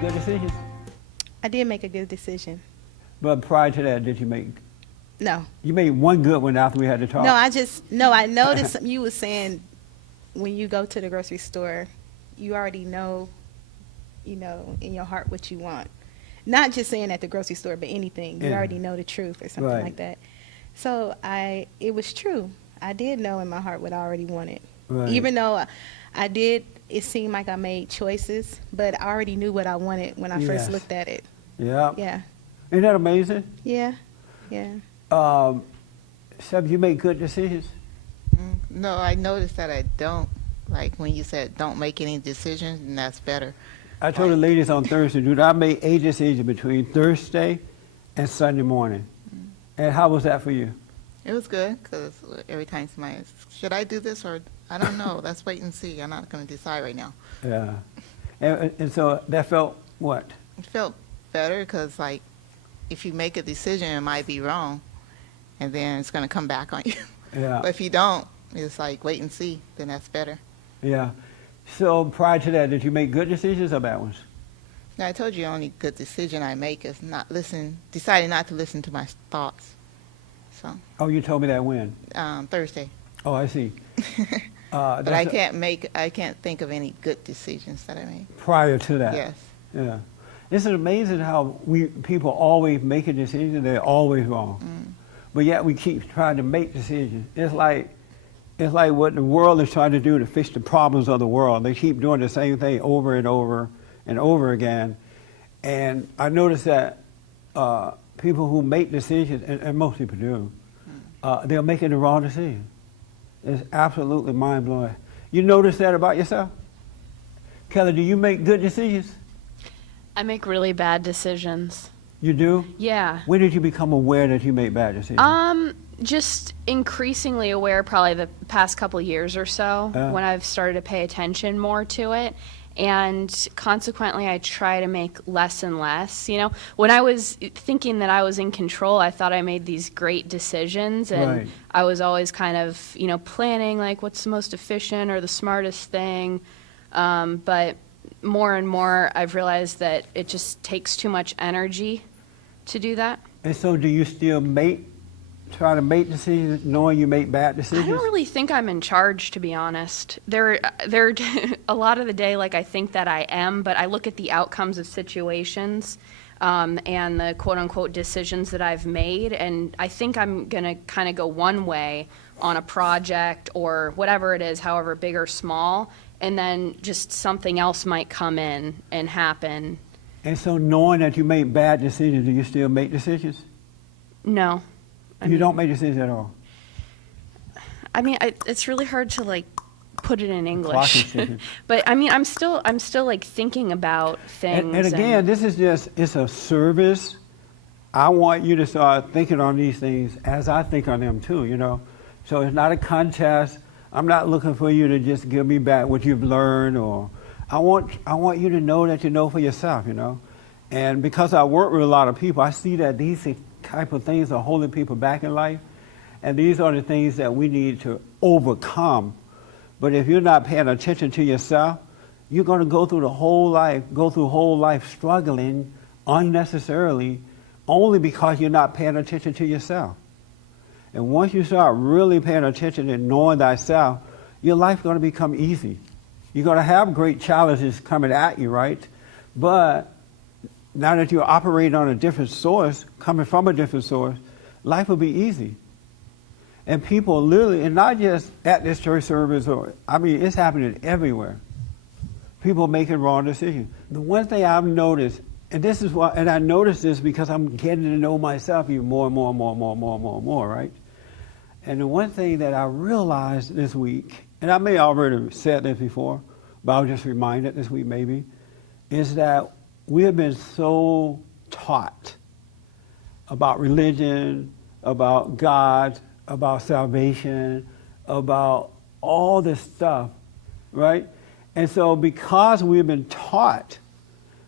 make good decisions? I did make a good decision. But prior to that, did you make? No. You made one good one after we had to talk. No, I noticed you was saying when you go to the grocery store, you already know, in your heart what you want. Not just saying at the grocery store, but anything. You already know the truth or something Right. like that. So it was true. I did know in my heart what I already wanted. Right. Even though it seemed like I made choices, but I already knew what I wanted when I Yes. first looked at it. Yeah. Yeah. Isn't that amazing? Yeah. Yeah. Seb, you make good decisions? No, I noticed that I don't. Like when you said don't make any decisions, and that's better. I told the ladies on Thursday, dude, I made a decision between Thursday and Sunday morning. And how was that for you? It was good because every time somebody asks, should I do this or I don't know. Let's wait and see. I'm not going to decide right now. Yeah. And so that felt what? It felt better because, like, if you make a decision, it might be wrong, and then it's going to come back on you. Yeah. But if you don't, it's like wait and see. Then that's better. Yeah. So prior to that, did you make good decisions or bad ones? Now, I told you the only good decision I make is deciding not to listen to my thoughts. So Oh, you told me that when? Thursday. Oh, I see. But I can't think of any good decisions that I made. Prior to that. Yes. Yeah. Isn't it amazing how people always make a decision, they're always wrong. But yet we keep trying to make decisions. It's like what the world is trying to do to fix the problems of the world. They keep doing the same thing over and over and over again. And I notice that people who make decisions, and most people do, they're making the wrong decision. It's absolutely mind-blowing. You notice that about yourself? Kelly, do you make good decisions? I make really bad decisions. You do? Yeah. When did you become aware that you make bad decisions? Just increasingly aware probably the past couple years or so when I've started to pay attention more to it. And consequently, I try to make less and less. When I was thinking that I was in control, I thought I made these great decisions. And Right. I was always kind of, planning like what's the most efficient or the smartest thing. But more and more, I've realized that it just takes too much energy to do that. And so do you still try to make decisions knowing you make bad decisions? I don't really think I'm in charge, to be honest. There, a lot of the day, like I think that I am, but I look at the outcomes of situations and the quote-unquote decisions that I've made, and I think I'm going to kind of go one way on a project or whatever it is, however big or small, and then just something else might come in and happen. And so knowing that you make bad decisions, do you still make decisions? No. You don't make decisions at all? I mean, it's really hard to put it in clock English. is ticking. But I mean, I'm still like thinking about things. And again, this is it's a service. I want you to start thinking on these things as I think on them too, So it's not a contest. I'm not looking for you to just give me back what you've learned, or I want you to know that you know for yourself, And because I work with a lot of people, I see that these type of things are holding people back in life. And these are the things that we need to overcome. But if you're not paying attention to yourself, you're going to go through whole life struggling unnecessarily only because you're not paying attention to yourself. And once you start really paying attention and knowing thyself, your life's going to become easy. You're going to have great challenges coming at you, right? But now that you're operating on a different source, coming from a different source, life will be easy. And people literally, and not just at this church service, it's happening everywhere. People making wrong decisions. The one thing I've noticed, and I noticed this because I'm getting to know myself even more and more and more and more and more and more and more, right? And the one thing that I realized this week, and I may have already said this before, but I'll just remind it this week maybe, is that we have been so taught about religion, about God, about salvation, about all this stuff, right? And so because we've been taught,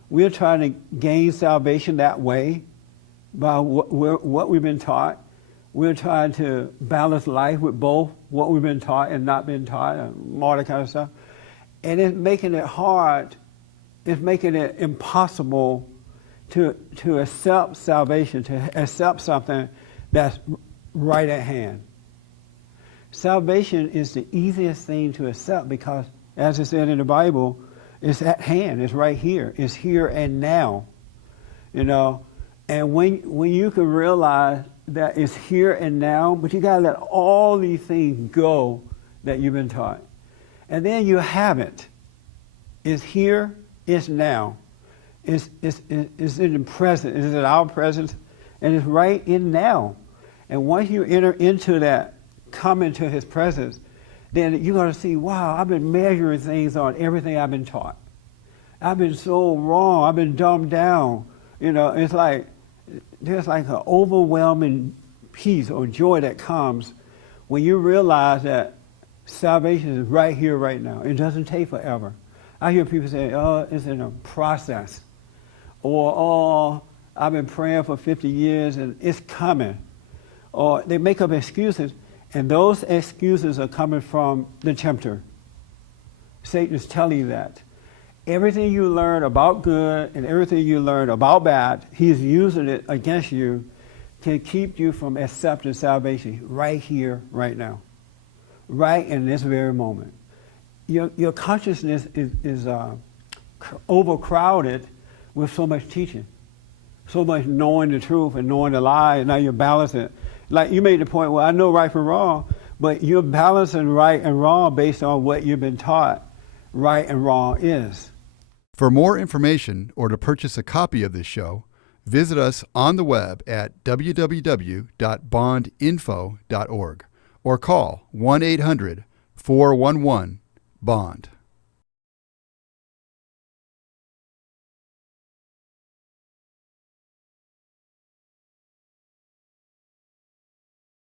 we're trying to gain salvation that way by what we've been taught. We're trying to balance life with both what we've been taught and not been taught, and all that kind of stuff. And it's making it hard it's making it impossible to accept salvation, to accept something that's right at hand. Salvation is the easiest thing to accept because, as it said in the Bible, it's at hand. It's right here. It's here and now. You know, and when you can realize that it's here and now, but you gotta let all these things go that you've been taught, and then you have it. It's here. It's now. It's in the present. It's in our presence, and it's right in now. And once you enter into that, come into His presence, then you're going to see, wow, I've been measuring things on everything I've been taught. I've been so wrong. I've been dumbed down. You know, it's like there's like an overwhelming peace or joy that comes when you realize that salvation is right here, right now. It doesn't take forever. I hear people say, oh, it's in a process. Or, oh, I've been praying for 50 years and it's coming. Or they make up excuses, and those excuses are coming from the tempter. Satan is telling you that. Everything you learn about good and everything you learn about bad, he's using it against you to keep you from accepting salvation right here, right now. Right in this very moment. Your consciousness is overcrowded with so much teaching, so much knowing the truth and knowing the lie, and now you're balancing it. Like you made the point, well, I know right from wrong, but you're balancing right and wrong based on what you've been taught right and wrong is. For more information or to purchase a copy of this show, visit us on the web at www.bondinfo.org or call 1-800-411-BOND.